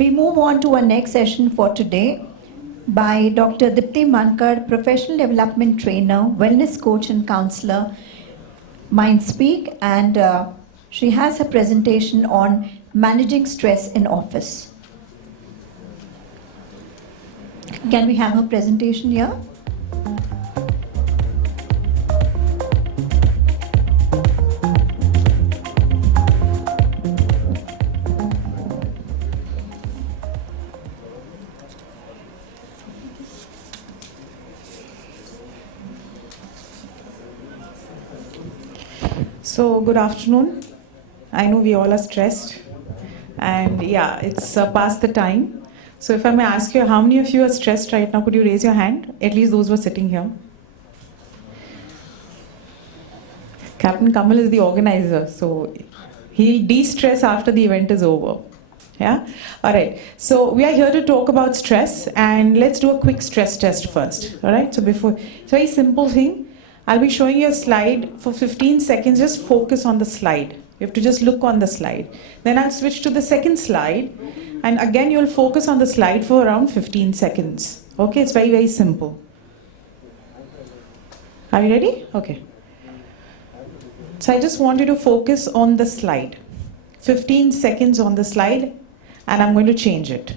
We move on to our next session for today by Dr. Dipti Mankar, Professional Development Trainer, Wellness Coach and Counselor, Mind Speak, and she has a presentation on managing stress in office. Can we have her presentation here? So, good afternoon. I know we all are stressed, and yeah, it's past the time. So, if I may ask you, how many of you are stressed right now? Could you raise your hand? At least those who are sitting here. Captain Kamal is the organizer, so he'll de-stress after the event is over. Yeah? All right. So, we are here to talk about stress, and let's do a quick stress test first. All right. So, it's a very simple thing. I'll be showing you a slide for 15 seconds. Just focus on the slide. You have to just look on the slide. Then I'll switch to the second slide. And again, you'll focus on the slide for around 15 seconds. Okay, it's very, very simple. Are you ready? Okay. So I just want you to focus on the slide. 15 seconds on the slide, and I'm going to change it.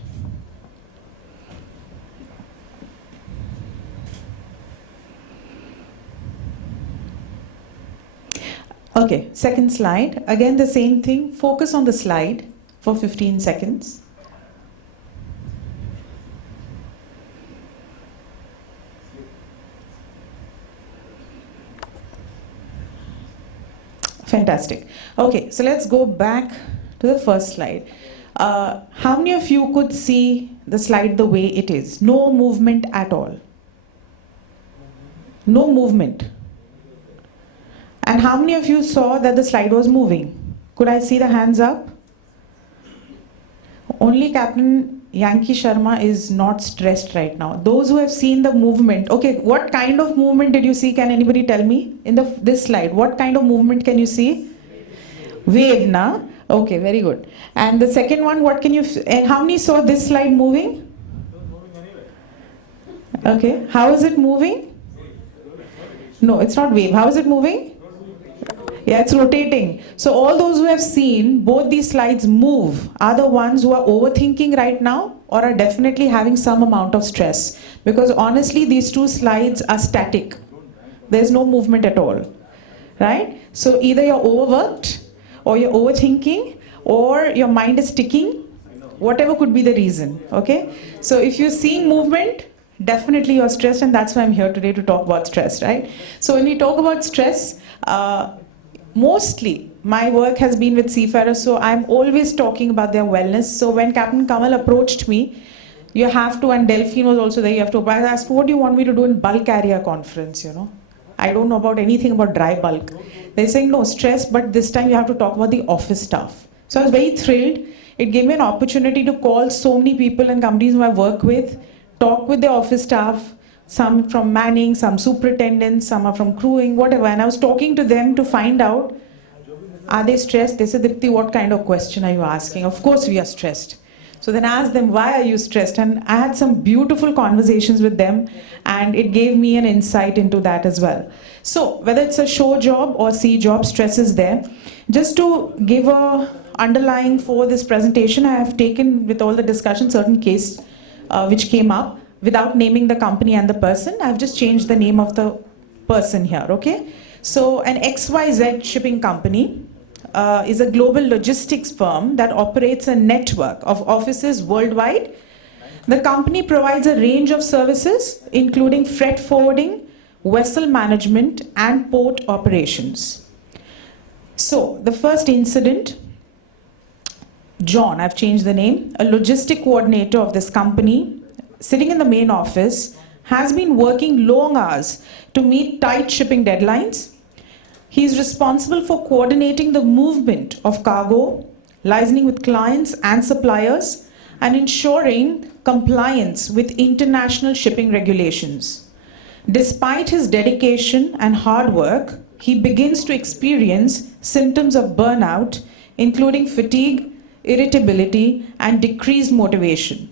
Okay, second slide. Again, the same thing. Focus on the slide for 15 seconds. Fantastic. Okay, so let's go back to the first slide. How many of you could see the slide the way it is? No movement at all. No movement. And how many of you saw that the slide was moving? Could I see the hands up? Only Captain Yankee Sharma is not stressed right now. Those who have seen the movement, okay, what kind of movement did you see? Can anybody tell me in this slide? What kind of movement can you see? Wave, na? Okay, very good. And the second one, what can you, and how many saw this slide moving? Okay, how is it moving? No, it's not wave. How is it moving? Yeah, it's rotating. So all those who have seen both these slides move are the ones who are overthinking right now or are definitely having some amount of stress. Because honestly, these two slides are static. There's no movement at all. Right? So either you're overworked or you're overthinking or your mind is ticking. Whatever could be the reason. Okay? So if you're seeing movement, definitely you're stressed, and that's why I'm here today to talk about stress, right? So when we talk about stress, mostly my work has been with seafarers, so I'm always talking about their wellness. So when Captain Kamal approached me, you have to, and Delphine was also there, you have to, I asked, what do you want me to do in bulk carrier conference, you know? I don't know about anything about dry bulk. They're saying, no, stress, but this time you have to talk about the office staff. So I was very thrilled. It gave me an opportunity to call so many people and companies who I work with, talk with the office staff, some from manning, some superintendents, some are from crewing, whatever. And I was talking to them to find out, are they stressed? They said, Dipti, what kind of question are you asking? Of course we are stressed. So then I asked them, why are you stressed? And I had some beautiful conversations with them, and it gave me an insight into that as well. So whether it's a shore job or sea job, stress is there. Just to give a underlying for this presentation, I have taken with all the discussion certain case which came up. Without naming the company and the person, I've just changed the name of the person here, okay? So an XYZ shipping company is a global logistics firm that operates a network of offices worldwide. The company provides a range of services, including freight forwarding, vessel management, and port operations. So the first incident, John, I've changed the name, a logistic coordinator of this company, sitting in the main office, has been working long hours to meet tight shipping deadlines. He is responsible for coordinating the movement of cargo, liaising with clients and suppliers, and ensuring compliance with international shipping regulations. Despite his dedication and hard work, he begins to experience symptoms of burnout, including fatigue, irritability, and decreased motivation.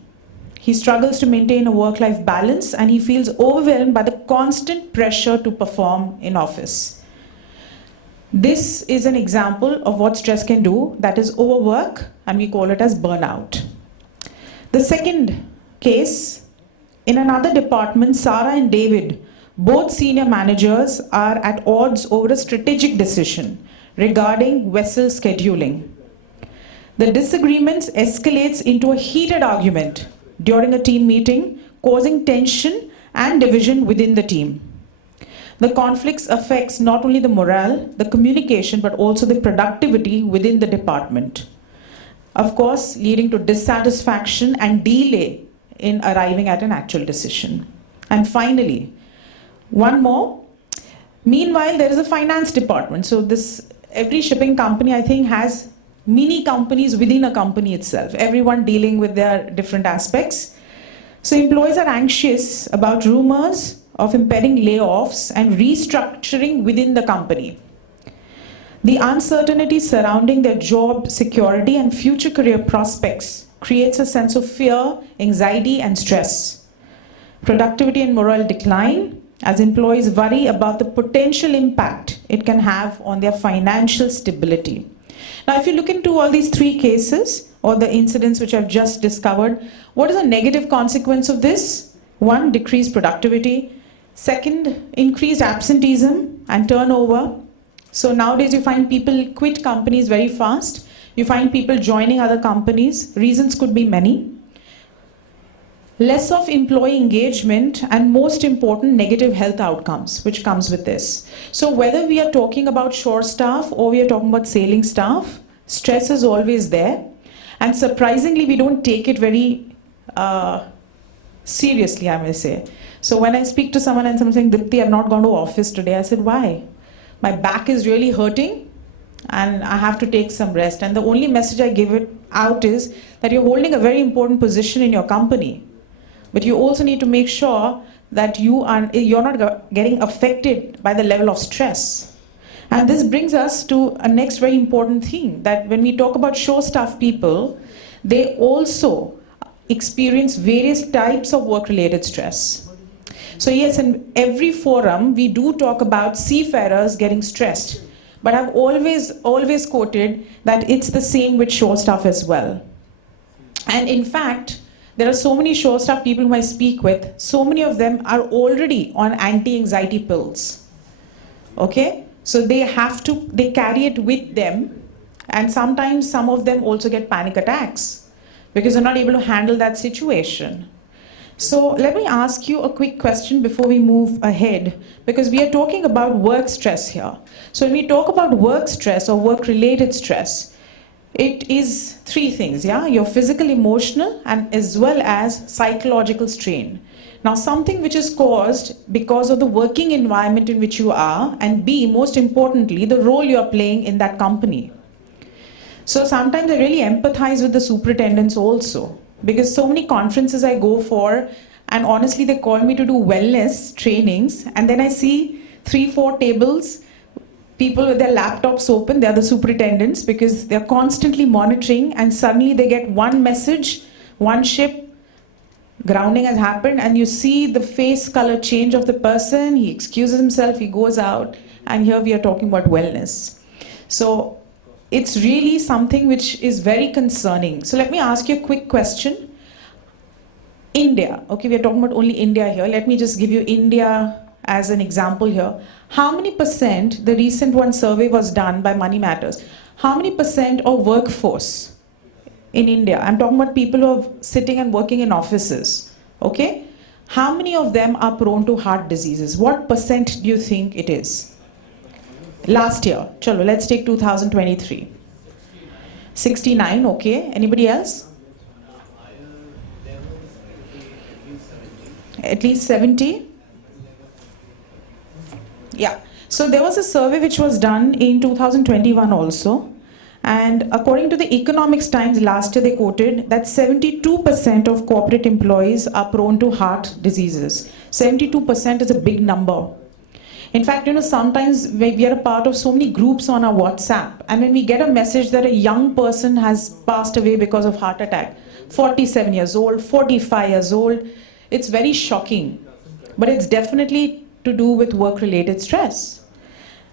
He struggles to maintain a work-life balance and he feels overwhelmed by the constant pressure to perform in office. This is an example of what stress can do, that is overwork, and we call it as burnout. The second case, in another department, Sarah and David, both senior managers, are at odds over a strategic decision regarding vessel scheduling. The disagreements escalates into a heated argument during a team meeting, causing tension and division within the team. The conflicts affects not only the morale, the communication, but also the productivity within the department. Of course, leading to dissatisfaction and delay in arriving at an actual decision. And finally, one more. Meanwhile, there is a finance department. So every shipping company, I think, has mini companies within a company itself, everyone dealing with their different aspects. So employees are anxious about rumors of impending layoffs and restructuring within the company. The uncertainty surrounding their job security and future career prospects creates a sense of fear, anxiety, and stress. Productivity and morale decline as employees worry about the potential impact it can have on their financial stability. Now, if you look into all these three cases or the incidents which I've just discovered, what is a negative consequence of this? One, decreased productivity. Second, increased absenteeism and turnover. So nowadays you find people quit companies very fast. You find people joining other companies. Reasons could be many. Less of employee engagement, and most important, negative health outcomes which comes with this. So whether we are talking about shore staff or we are talking about sailing staff, stress is always there. And surprisingly, we don't take it very seriously, I may say. So when I speak to someone and someone saying, Dipti, I've not gone to office today, I said, why? My back is really hurting and I have to take some rest. And the only message I give it out is that you're holding a very important position in your company. But you also need to make sure that you're not getting affected by the level of stress. And this brings us to a next very important thing, that when we talk about shore staff people, they also experience various types of work-related stress. So yes, in every forum, we do talk about seafarers getting stressed. But I've always quoted that it's the same with shore staff as well. And in fact, there are so many shore staff people whom I speak with, so many of them are already on anti-anxiety pills. Okay? So they carry it with them, and sometimes some of them also get panic attacks because they're not able to handle that situation. So let me ask you a quick question before we move ahead, because we are talking about work stress here. So when we talk about work stress or work-related stress, it is three things, yeah? Your physical, emotional, and as well as psychological strain. Now, something which is caused because of the working environment in which you are, and B, most importantly, the role you are playing in that company. So sometimes I really empathize with the superintendents also, because so many conferences I go for, and honestly, they call me to do wellness trainings, and then I see 3-4 tables, people with their laptops open, they are the superintendents, because they're constantly monitoring, and suddenly they get one message, one ship, grounding has happened, and you see the face color change of the person, he excuses himself, he goes out, and here we are talking about wellness. So it's really something which is very concerning. So let me ask you a quick question. India, okay, we are talking about only India here. Let me just give you India as an example here. How many percent, the recent one survey was done by Money Matters, how many percent of workforce in India, I'm talking about people who are sitting and working in offices, okay? How many of them are prone to heart diseases? What percent do you think it is? Last year, chalo, let's take 2023. 69, okay. Anybody else? At least 70? Yeah. So there was a survey which was done in 2021 also. And according to the Economics Times last year, they quoted that 72% of corporate employees are prone to heart diseases. 72% is a big number. In fact, sometimes we are a part of so many groups on our WhatsApp, and when we get a message that a young person has passed away because of heart attack, 47 years old, 45 years old, it's very shocking. But it's definitely to do with work-related stress.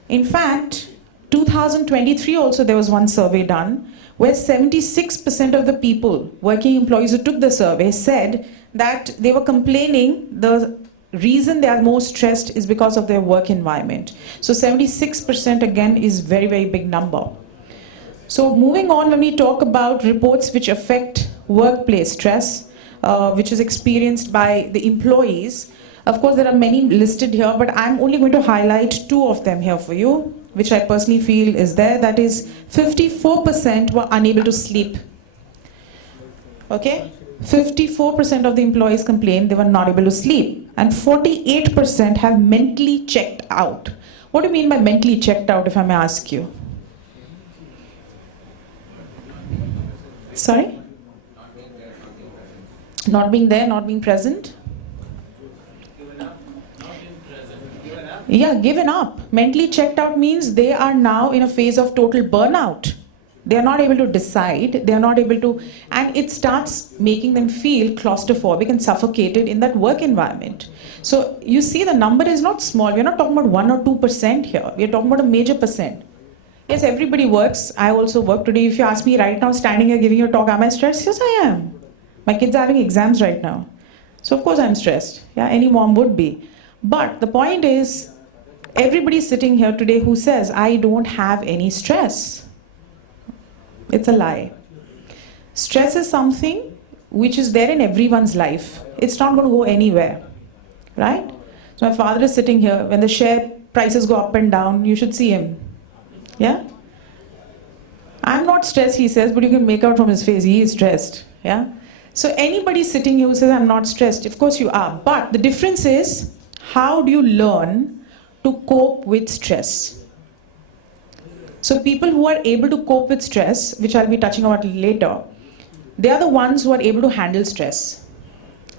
In fact, 2023 also there was one survey done where 76% of the people, working employees who took the survey, said that they were complaining the reason they are more stressed is because of their work environment. So 76% again is very, very big number. So moving on, when we talk about reports which affect workplace stress, which is experienced by the employees, of course there are many listed here, but I'm only going to highlight two of them here for you, which I personally feel is there. That is 54% were unable to sleep. Okay? 54% of the employees complained they were not able to sleep, and 48% have mentally checked out. What do you mean by mentally checked out, if I may ask you? Sorry? Not being there, not being present? Yeah, given up. Mentally checked out means they are now in a phase of total burnout. They are not able to decide, they are not able to, and it starts making them feel claustrophobic and suffocated in that work environment. So you see, the number is not small. We're not talking about 1 or 2% here. We're talking about a major percent. Yes, everybody works. I also work today. If you ask me right now, standing here giving you a talk, am I stressed? Yes, I am. My kids are having exams right now. So of course I'm stressed. Yeah, any mom would be. But the point is, everybody sitting here today who says, I don't have any stress, it's a lie. Stress is something which is there in everyone's life. It's not going to go anywhere, right? So my father is sitting here. When the share prices go up and down, you should see him. Yeah? I'm not stressed, he says, but you can make out from his face, he is stressed. Yeah? So anybody sitting here who says, I'm not stressed, of course you are. But the difference is, how do you learn to cope with stress? So people who are able to cope with stress, which I'll be touching on later, they are the ones who are able to handle stress.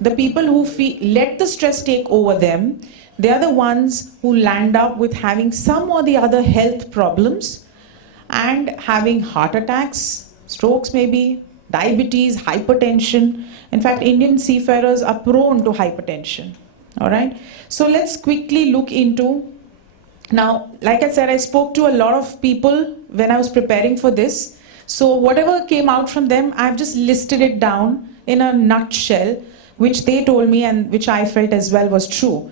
The people who let the stress take over them, they are the ones who land up with having some or the other health problems and having heart attacks, strokes maybe, diabetes, hypertension. In fact, Indian seafarers are prone to hypertension. All right. So let's quickly look into. Now, like I said, I spoke to a lot of people when I was preparing for this. So whatever came out from them, I've just listed it down in a nutshell, which they told me and which I felt as well was true.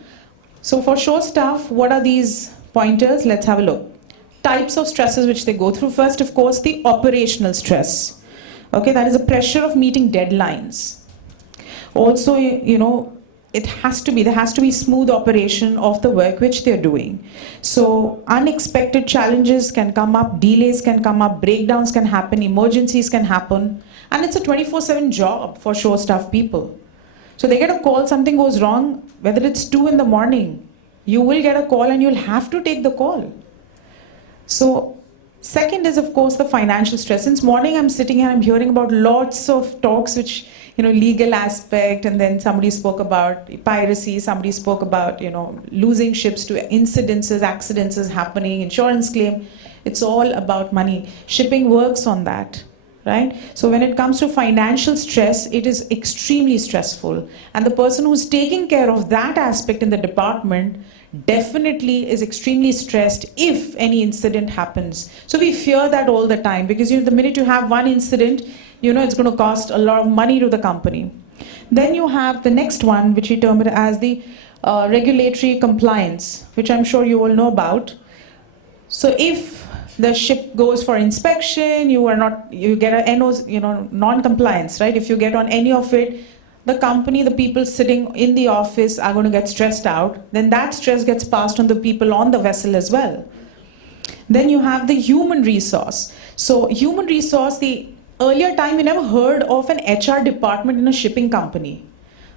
So for shore staff, what are these pointers? Let's have a look. Types of stresses which they go through. First, of course, the operational stress. Okay, that is the pressure of meeting deadlines. Also, there has to be smooth operation of the work which they're doing. So unexpected challenges can come up, delays can come up, breakdowns can happen, emergencies can happen, and it's a 24/7 job for shore staff people. So they get a call, something goes wrong, whether it's 2 in the morning, you will get a call and you'll have to take the call. So second is, of course, the financial stress. Since morning I'm sitting here, I'm hearing about lots of talks which, legal aspect, and then somebody spoke about piracy, somebody spoke about, losing ships to incidences, accidents happening, insurance claim. It's all about money. Shipping works on that, right? So when it comes to financial stress, it is extremely stressful. And the person who's taking care of that aspect in the department definitely is extremely stressed if any incident happens. So we fear that all the time, because the minute you have one incident, it's going to cost a lot of money to the company. Then you have the next one, which we term it as the regulatory compliance, which I'm sure you all know about. So if the ship goes for inspection, you get a non-compliance, right? If you get on any of it, the company, the people sitting in the office are going to get stressed out. Then that stress gets passed on the people on the vessel as well. Then you have the human resource. So human resource, the earlier time we never heard of an HR department in a shipping company.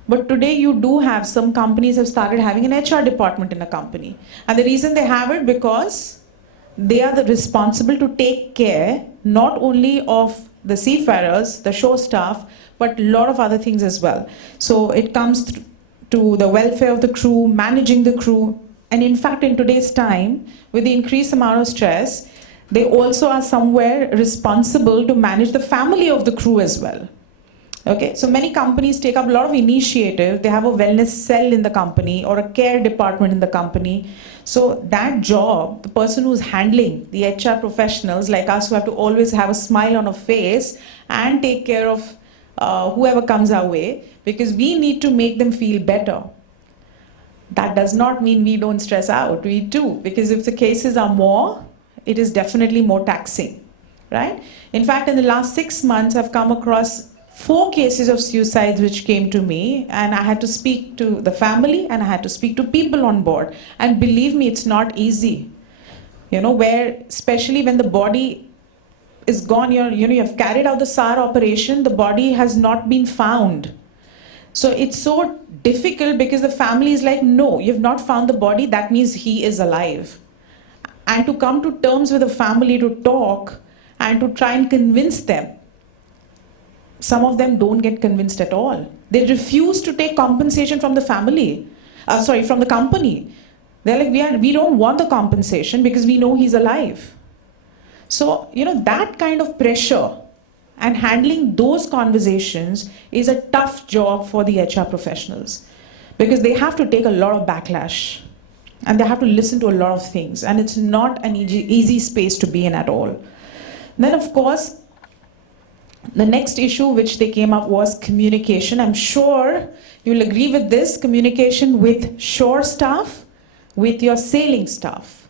But today you do have, some companies have started having an HR department in a company. And the reason they have it, because they are responsible to take care not only of the seafarers, the shore staff, but a lot of other things as well. So it comes to the welfare of the crew, managing the crew, And in fact, in today's time, with the increased amount of stress, they also are somewhere responsible to manage the family of the crew as well. Okay, so many companies take up a lot of initiative. They have a wellness cell in the company or a care department in the company. So that job, the person who's handling the HR professionals like us who have to always have a smile on our face and take care of whoever comes our way, because we need to make them feel better. That does not mean we don't stress out. We do, because if the cases are more, it is definitely more taxing, right? In fact, in the last 6 months, I've come across 4 cases of suicides which came to me, and I had to speak to the family and I had to speak to people on board. And believe me, it's not easy. Where especially when the body is gone, you've carried out the SAR operation, the body has not been found. So it's so difficult because the family is like, no, you've not found the body, that means he is alive. And to come to terms with the family, to talk and to try and convince them, some of them don't get convinced at all. They refuse to take compensation from the family, from the company. They're like, we don't want the compensation because we know he's alive. So, that kind of pressure and handling those conversations is a tough job for the HR professionals, because they have to take a lot of backlash and they have to listen to a lot of things, and it's not an easy space to be in at all. Then, of course, the next issue which they came up was communication. I'm sure you'll agree with this: communication with shore staff, with your sailing staff,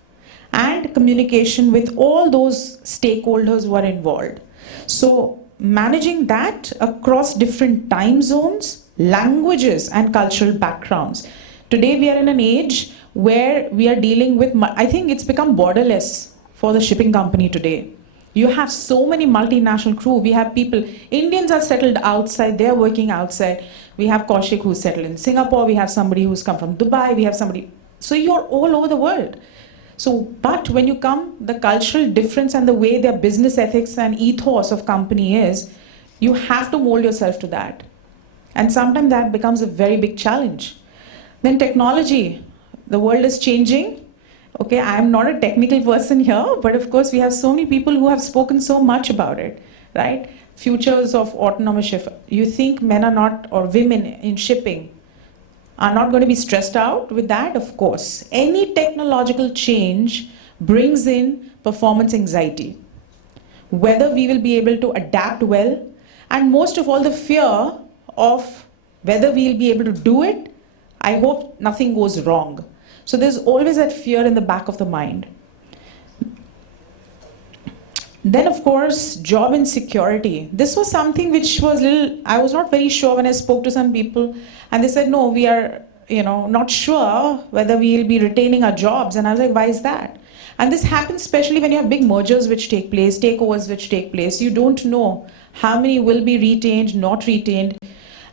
and communication with all those stakeholders who are involved. So managing that across different time zones, languages, and cultural backgrounds. Today we are in an age where we are dealing with, I think it's become borderless for the shipping company today. You have so many multinational crew. We have people, Indians are settled outside, they're working outside. We have Kaushik who's settled in Singapore, we have somebody who's come from Dubai, we have somebody, so you're all over the world. So, but when you come, the cultural difference and the way their business ethics and ethos of company is, you have to mold yourself to that. And sometimes that becomes a very big challenge. Then technology, the world is changing. Okay, I'm not a technical person here, but of course we have so many people who have spoken so much about it, right? Futures of autonomous ship. You think men are not, or women in shipping, are not going to be stressed out with that? Of course. Any technological change brings in performance anxiety. Whether we will be able to adapt well, and most of all the fear of whether we'll be able to do it. I hope nothing goes wrong. So there's always that fear in the back of the mind. Then of course, job insecurity. This was something which was I was not very sure when I spoke to some people, and they said, no, we are, not sure whether we'll be retaining our jobs. And I was like, why is that? And this happens especially when you have big mergers which take place, takeovers which take place. You don't know how many will be retained, not retained.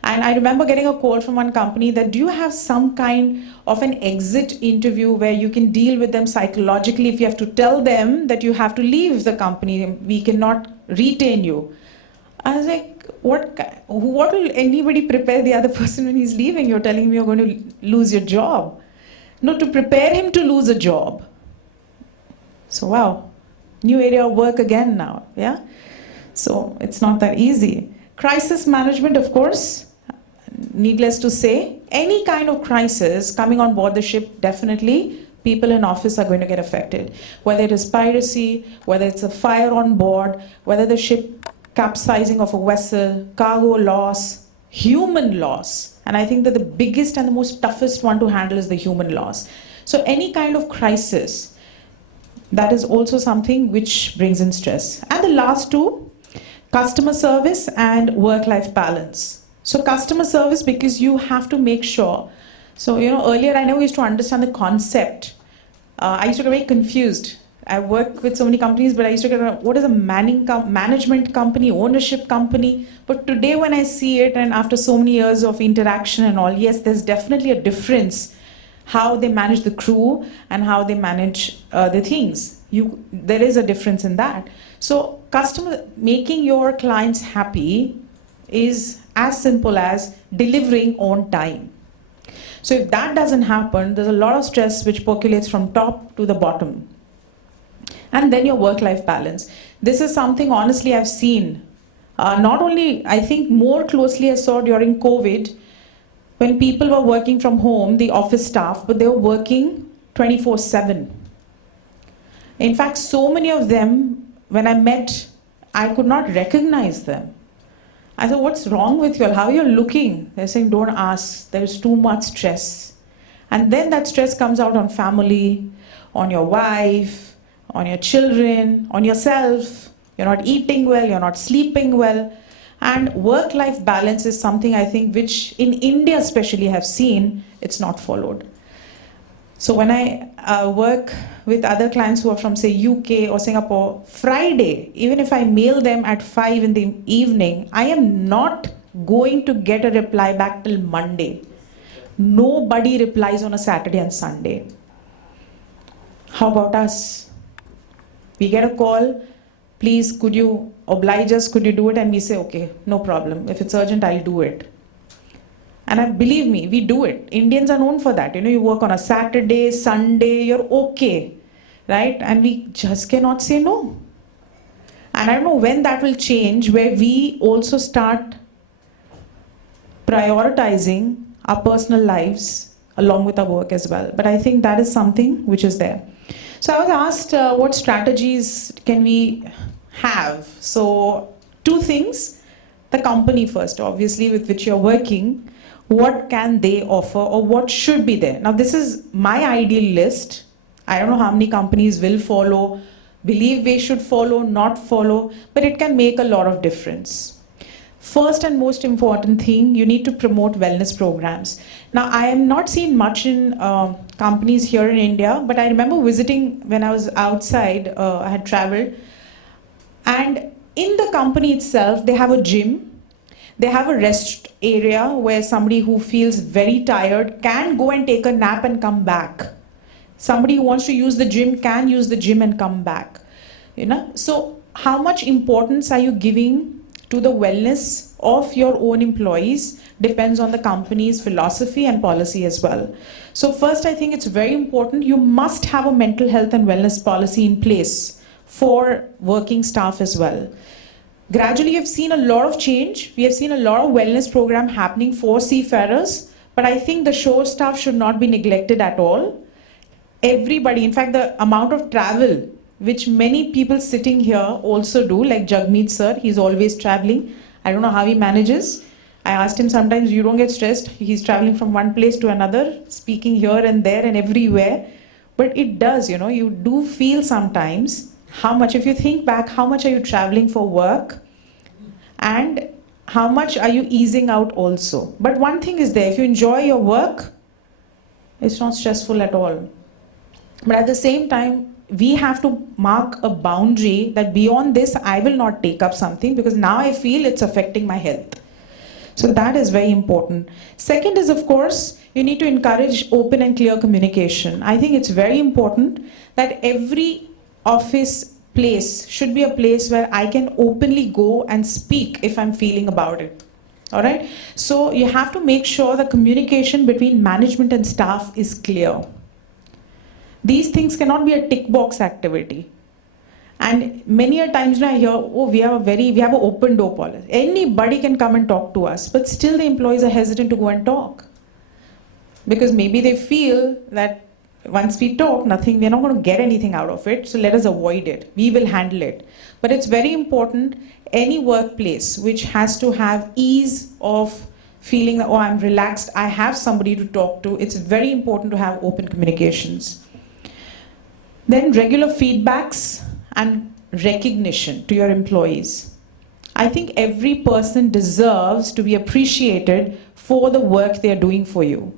And I remember getting a call from one company that, do you have some kind of an exit interview where you can deal with them psychologically if you have to tell them that you have to leave the company, we cannot retain you? I was like, what will anybody prepare the other person when he's leaving? You're telling him you're going to lose your job. No, to prepare him to lose a job. So wow, new area of work again now, yeah? So it's not that easy. Crisis management, of course. Needless to say, any kind of crisis coming on board the ship, definitely people in office are going to get affected. Whether it is piracy, whether it's a fire on board, whether the ship capsizing of a vessel, cargo loss, human loss. And I think that the biggest and the most toughest one to handle is the human loss. So any kind of crisis, that is also something which brings in stress. And the last two, customer service and work-life balance. So customer service, because you have to make sure. So, earlier I never used to understand the concept. I used to get very confused. I work with so many companies, but I used to get, what is a management company, ownership company? But today when I see it, and after so many years of interaction and all, yes, there's definitely a difference how they manage the crew and how they manage the things. There is a difference in that. So making your clients happy is as simple as delivering on time. So if that doesn't happen, there's a lot of stress which percolates from top to the bottom. And then your work-life balance. This is something honestly I've seen. Not only, I think more closely I saw during COVID, when people were working from home, the office staff, but they were working 24/7. In fact, so many of them, when I met, I could not recognize them. I said, what's wrong with you all? How you're looking? They're saying, don't ask. There is too much stress. And then that stress comes out on family, on your wife, on your children, on yourself. You're not eating well, you're not sleeping well. And work-life balance is something I think which in India especially have seen, it's not followed. So when I work with other clients who are from say UK or Singapore, Friday, even if I mail them at 5 in the evening, I am not going to get a reply back till Monday. Nobody replies on a Saturday and Sunday. How about us? We get a call, please could you oblige us, could you do it? And we say, okay, no problem. If it's urgent, I'll do it. And believe me, we do it. Indians are known for that. You know, you work on a Saturday, Sunday, you're okay, right? And we just cannot say no. And I don't know when that will change, where we also start prioritizing our personal lives along with our work as well. But I think that is something which is there. So I was asked what strategies can we have? So 2 things. The company first, obviously, with which you're working. What can they offer or what should be there? Now, this is my ideal list. I don't know how many companies will follow, believe they should follow, not follow, but it can make a lot of difference. First and most important thing, you need to promote wellness programs. Now, I am not seen much in companies here in India, but I remember visiting when I was outside, I had traveled, and in the company itself, they have a gym. They have a rest area where somebody who feels very tired can go and take a nap and come back. Somebody who wants to use the gym can use the gym and come back. You know? So how much importance are you giving to the wellness of your own employees depends on the company's philosophy and policy as well. So first, I think it's very important. You must have a mental health and wellness policy in place for working staff as well. Gradually, you've seen a lot of change. We have seen a lot of wellness program happening for seafarers, but I think the shore staff should not be neglected at all. Everybody, in fact, the amount of travel, which many people sitting here also do, like Jagmeet sir, he's always traveling. I don't know how he manages. I asked him sometimes, you don't get stressed. He's traveling from one place to another, speaking here and there and everywhere. But it does, you know, you do feel sometimes how much, if you think back, how much are you traveling for work and how much are you easing out also. But one thing is there, if you enjoy your work, it's not stressful at all. But at the same time, we have to mark a boundary that beyond this, I will not take up something because now I feel it's affecting my health. So that is very important. Second is, of course, you need to encourage open and clear communication. I think it's very important that every office place should be a place where I can openly go and speak if I'm feeling about it. All right? So you have to make sure the communication between management and staff is clear. These things cannot be a tick box activity. And many a times I hear, oh, we have an open door policy. Anybody can come and talk to us, but still the employees are hesitant to go and talk. Because maybe they feel that once we talk, we're not going to get anything out of it, so let us avoid it. We will handle it. But it's very important, any workplace which has to have ease of feeling that, oh, I'm relaxed, I have somebody to talk to, it's very important to have open communications. Then regular feedbacks and recognition to your employees. I think every person deserves to be appreciated for the work they are doing for you.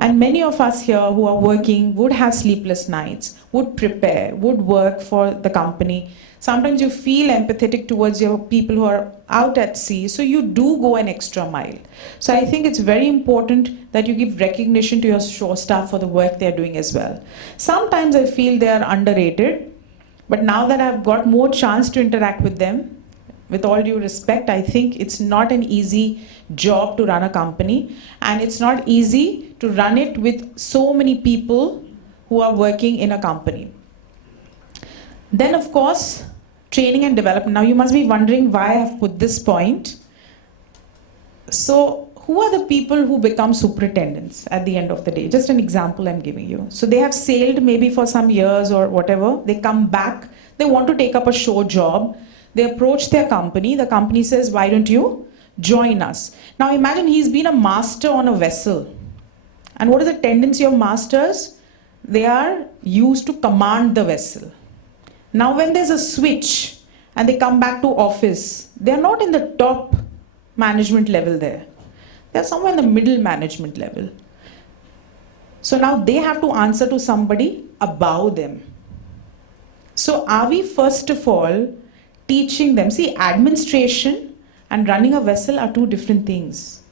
And many of us here who are working would have sleepless nights, would prepare, would work for the company. Sometimes you feel empathetic towards your people who are out at sea, so you do go an extra mile. So I think it's very important that you give recognition to your shore staff for the work they're doing as well. Sometimes I feel they are underrated, but now that I've got more chance to interact with them, with all due respect, I think it's not an easy job to run a company, and it's not easy to run it with so many people who are working in a company. Then, of course, training and development. Now, you must be wondering why I have put this point. So, who are the people who become superintendents at the end of the day? Just an example I'm giving you. So, they have sailed maybe for some years or whatever. They come back. They want to take up a shore job. They approach their company. The company says, why don't you join us? Now, imagine he's been a master on a vessel. And what is the tendency of masters? They are used to command the vessel. Now, when there's a switch and they come back to office, they're not in the top management level there. They're somewhere in the middle management level. So now they have to answer to somebody above them. So are we first of all teaching them? See, administration and running a vessel are two different things.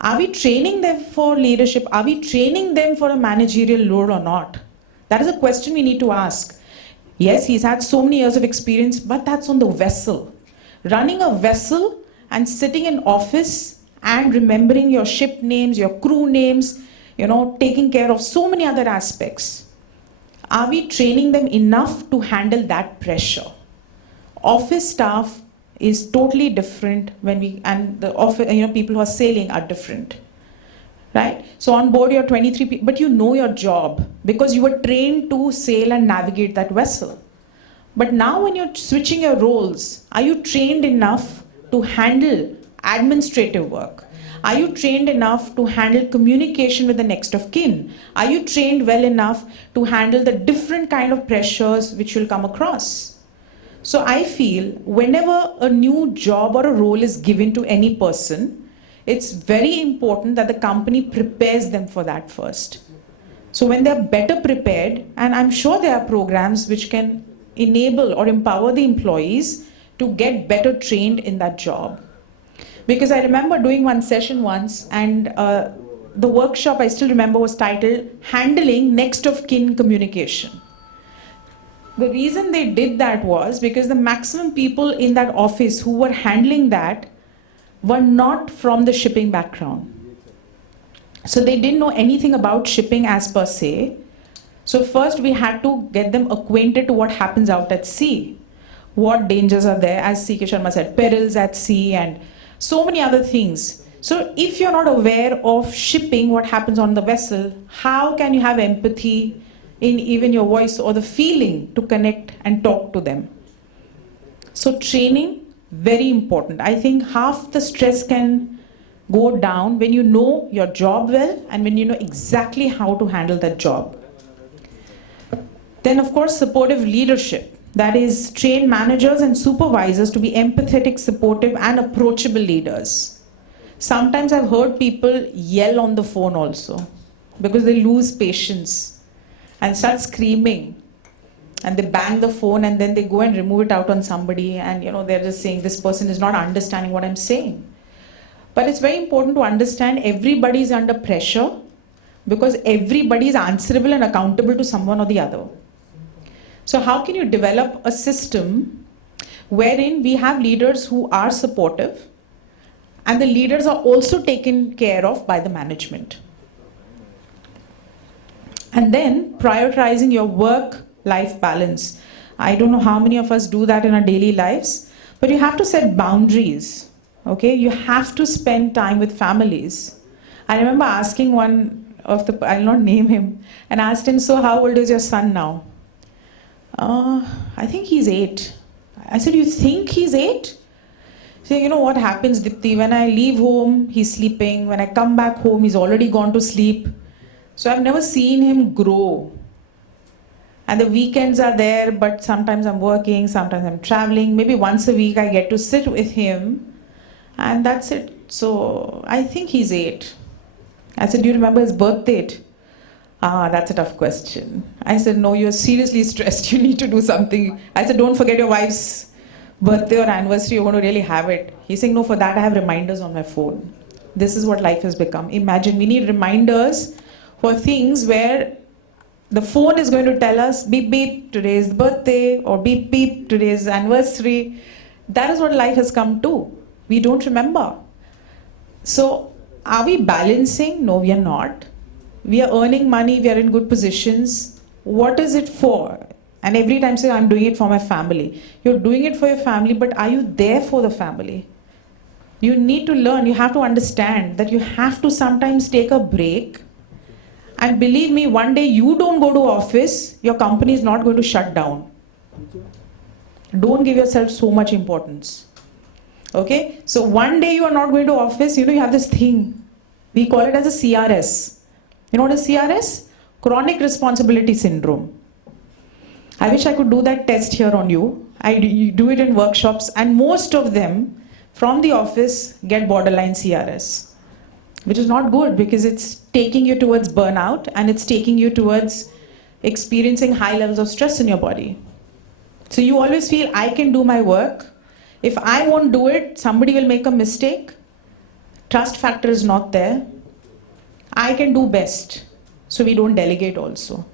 Are we training them for leadership? Are we training them for a managerial role or not? That is a question we need to ask. Yes, he's had so many years of experience, but that's on the vessel. Running a vessel and sitting in office and remembering your ship names, your crew names, taking care of so many other aspects. Are we training them enough to handle that pressure? Office staff is totally different and the office, people who are sailing are different. Right? So on board you're 23 people, but you know your job because you were trained to sail and navigate that vessel. But now when you're switching your roles, are you trained enough to handle administrative work? Are you trained enough to handle communication with the next of kin? Are you trained well enough to handle the different kind of pressures which you'll come across? So I feel whenever a new job or a role is given to any person, it's very important that the company prepares them for that first. So when they're better prepared, and I'm sure there are programs which can enable or empower the employees to get better trained in that job. Because I remember doing one session once, and the workshop I still remember was titled Handling Next of Kin Communication. The reason they did that was because the maximum people in that office who were handling that were not from the shipping background. So they didn't know anything about shipping as per se. So first we had to get them acquainted to what happens out at sea. What dangers are there, as C.K. Sharma said, perils at sea and so many other things. So if you're not aware of shipping, what happens on the vessel, how can you have empathy in even your voice or the feeling to connect and talk to them? So training, very important. I think half the stress can go down when you know your job well and when you know exactly how to handle that job. Then of course, supportive leadership. That is, train managers and supervisors to be empathetic, supportive and approachable leaders. Sometimes I've heard people yell on the phone also because they lose patience and start screaming. And they bang the phone and then they go and remove it out on somebody and they're just saying this person is not understanding what I'm saying. But it's very important to understand everybody is under pressure because everybody is answerable and accountable to someone or the other. So how can you develop a system wherein we have leaders who are supportive and the leaders are also taken care of by the management? And then prioritizing your work-life balance. I don't know how many of us do that in our daily lives, but you have to set boundaries, okay? You have to spend time with families. I remember asking one of the, I'll not name him, and asked him, so how old is your son now? I think he's 8. I said, you think he's 8? So you know what happens, Dipti, when I leave home, he's sleeping. When I come back home, he's already gone to sleep. So I've never seen him grow. And the weekends are there, but sometimes I'm working, sometimes I'm traveling. Maybe once a week I get to sit with him, and that's it. So I think he's 8. I said, do you remember his birth date? That's a tough question. I said, no, you're seriously stressed. You need to do something. I said, don't forget your wife's birthday or anniversary. You're going to really have it. He's saying, no, for that I have reminders on my phone. This is what life has become. Imagine we need reminders for things where the phone is going to tell us, beep, beep, today's birthday, or beep, beep, today's anniversary. That is what life has come to. We don't remember. So, are we balancing? No, we are not. We are earning money, we are in good positions. What is it for? And every time say, I'm doing it for my family. You're doing it for your family, but are you there for the family? You need to learn, you have to understand that you have to sometimes take a break. And believe me, one day you don't go to office, your company is not going to shut down. Don't give yourself so much importance. Okay? So one day you are not going to office, you have this thing. We call it as a CRS. You know what is CRS? Chronic Responsibility Syndrome. I wish I could do that test here on you. You do it in workshops, and most of them from the office get borderline CRS, which is not good because it's taking you towards burnout and it's taking you towards experiencing high levels of stress in your body. So you always feel, I can do my work. If I won't do it, somebody will make a mistake. Trust factor is not there. I can do best. So we don't delegate also.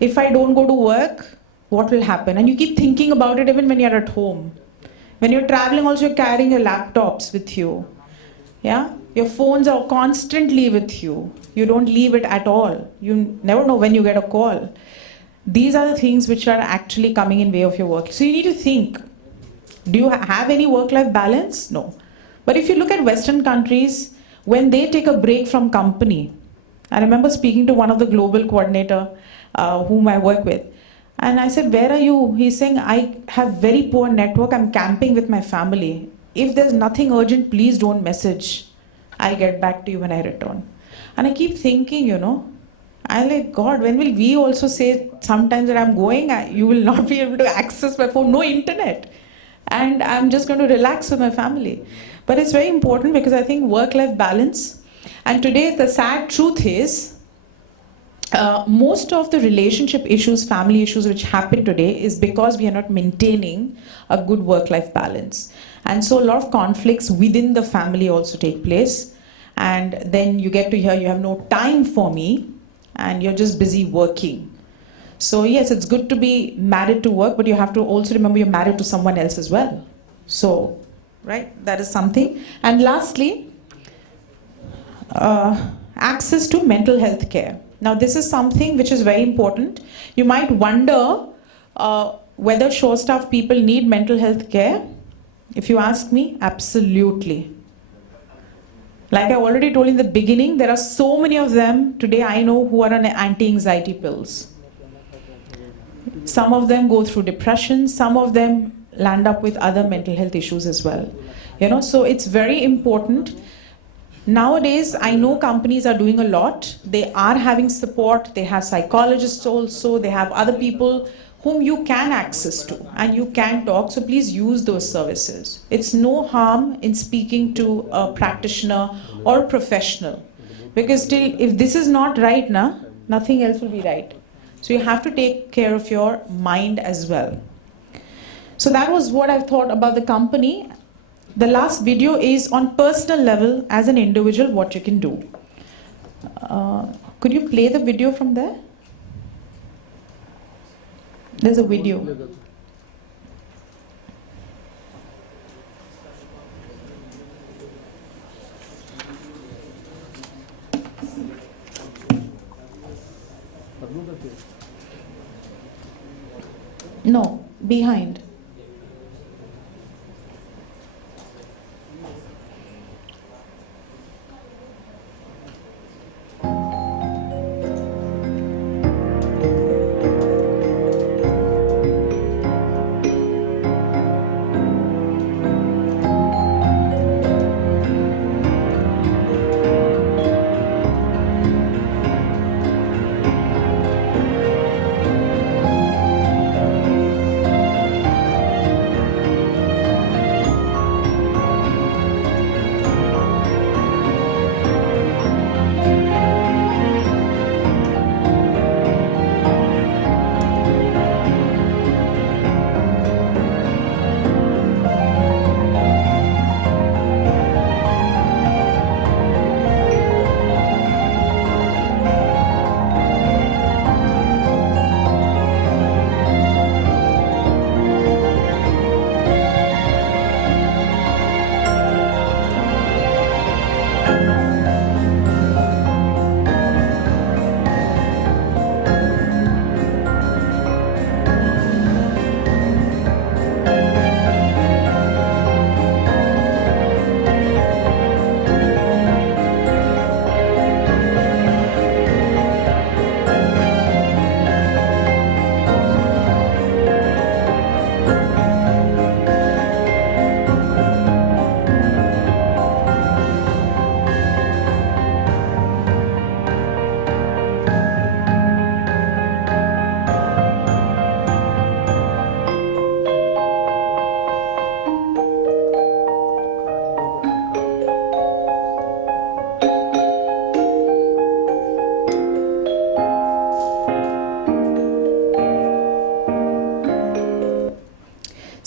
If I don't go to work, what will happen? And you keep thinking about it even when you're at home. When you're traveling also, you're carrying your laptops with you. Yeah? Your phones are constantly with you. You don't leave it at all. You never know when you get a call. These are the things which are actually coming in way of your work. So you need to think, do you have any work-life balance? No. But if you look at Western countries, when they take a break from company, I remember speaking to one of the global coordinator whom I work with. And I said, where are you? He's saying, I have very poor network. I'm camping with my family. If there's nothing urgent, please don't message. I'll get back to you when I return. And I keep thinking, I'm like, God, when will we also say sometimes that I'm going, you will not be able to access my phone, no internet. And I'm just going to relax with my family. But it's very important because I think work-life balance. And today the sad truth is, most of the relationship issues, family issues which happen today is because we are not maintaining a good work-life balance. And so a lot of conflicts within the family also take place. And then you get to hear, you have no time for me, and you're just busy working. So yes, it's good to be married to work, but you have to also remember you're married to someone else as well. So, right, that is something. And lastly, access to mental health care. Now this is something which is very important. You might wonder whether shore staff people need mental health care. If you ask me, absolutely. Like I already told in the beginning, there are so many of them today I know who are on anti-anxiety pills. Some of them go through depression, some of them land up with other mental health issues as well. So it's very important. Nowadays, I know companies are doing a lot. They are having support. They have psychologists also. They have other people whom you can access to and you can talk. So please use those services. It's no harm in speaking to a practitioner or a professional. Because still, if this is not right, nothing else will be right. So you have to take care of your mind as well. So that was what I've thought about the company. The last video is on personal level as an individual, what you can do. Could you play the video from there? There's a video. No, behind.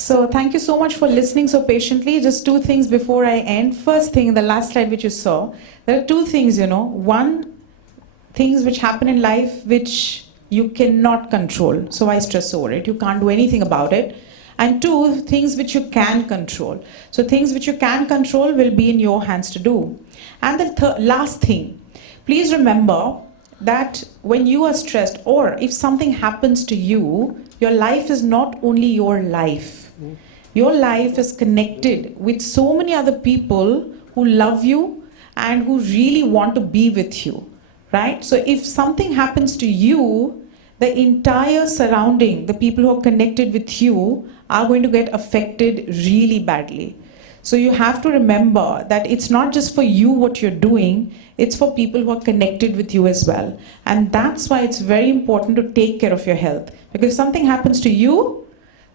So thank you so much for listening so patiently. Just two things before I end. First thing, the last slide which you saw, there are two things, One, things which happen in life which you cannot control. So why stress over it? You can't do anything about it. And two, things which you can control. So things which you can control will be in your hands to do. And the last thing, please remember that when you are stressed or if something happens to you, your life is not only your life. Your life is connected with so many other people who love you and who really want to be with you, right? So if something happens to you, the entire surrounding, the people who are connected with you are going to get affected really badly. So you have to remember that it's not just for you what you're doing, it's for people who are connected with you as well. And that's why it's very important to take care of your health. Because if something happens to you,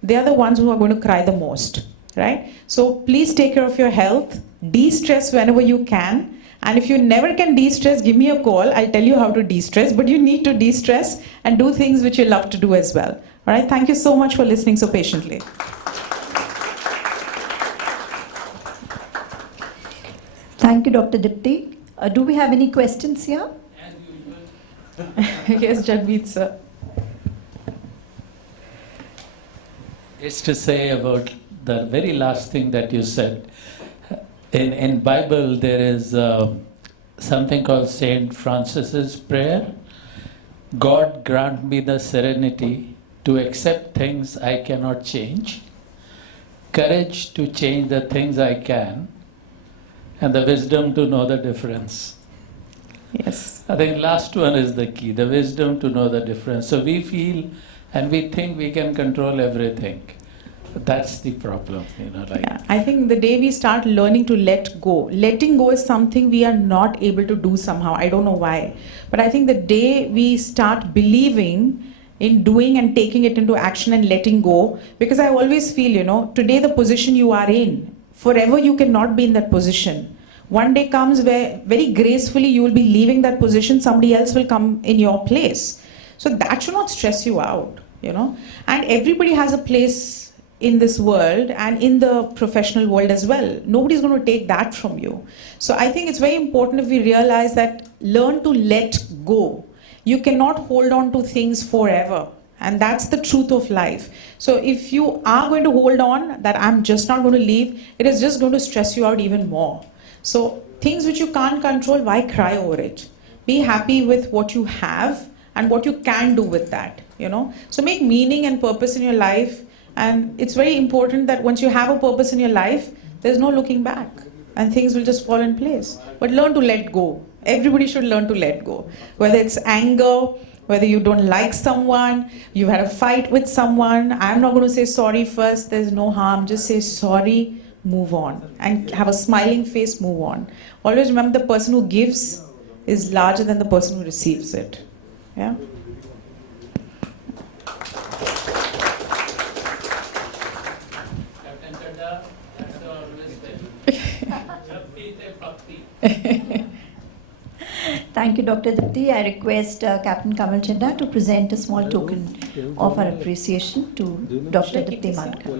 they are the ones who are going to cry the most, right? So please take care of your health, de-stress whenever you can. And if you never can de-stress, give me a call. I'll tell you how to de-stress, but you need to de-stress and do things which you love to do as well. All right, thank you so much for listening so patiently. Thank you, Dr. Dipti. Do we have any questions here? Yes, Jagmeet sir. It's to say about the very last thing that you said. In Bible, there is something called Saint Francis's prayer. God grant me the serenity to accept things I cannot change, courage to change the things I can, and the wisdom to know the difference. Yes. I think last one is the key, the wisdom to know the difference. So we feel and we think we can control everything. That's the problem, Yeah, I think the day we start learning to let go is something we are not able to do somehow. I don't know why. But I think the day we start believing in doing and taking it into action and letting go, because I always feel, today the position you are in, forever you cannot be in that position. One day comes where very gracefully you will be leaving that position, somebody else will come in your place. So that should not stress you out, And everybody has a place in this world and in the professional world as well. Nobody's going to take that from you. So I think it's very important if we realize that learn to let go. You cannot hold on to things forever. And that's the truth of life. So if you are going to hold on, that I'm just not going to leave, it is just going to stress you out even more. So things which you can't control, why cry over it? Be happy with what you have and what you can do with that, So make meaning and purpose in your life. And it's very important that once you have a purpose in your life, there's no looking back and things will just fall in place. But learn to let go. Everybody should learn to let go. Whether it's anger, whether you don't like someone, you had a fight with someone. I'm not going to say sorry first. There's no harm. Just say sorry, move on. And have a smiling face, move on. Always remember the person who gives is larger than the person who receives it. Yeah? Thank you, Dr. Dipti. I request Captain Kamal Chadda to present a small token of our appreciation to Dr. Dipti Mankar.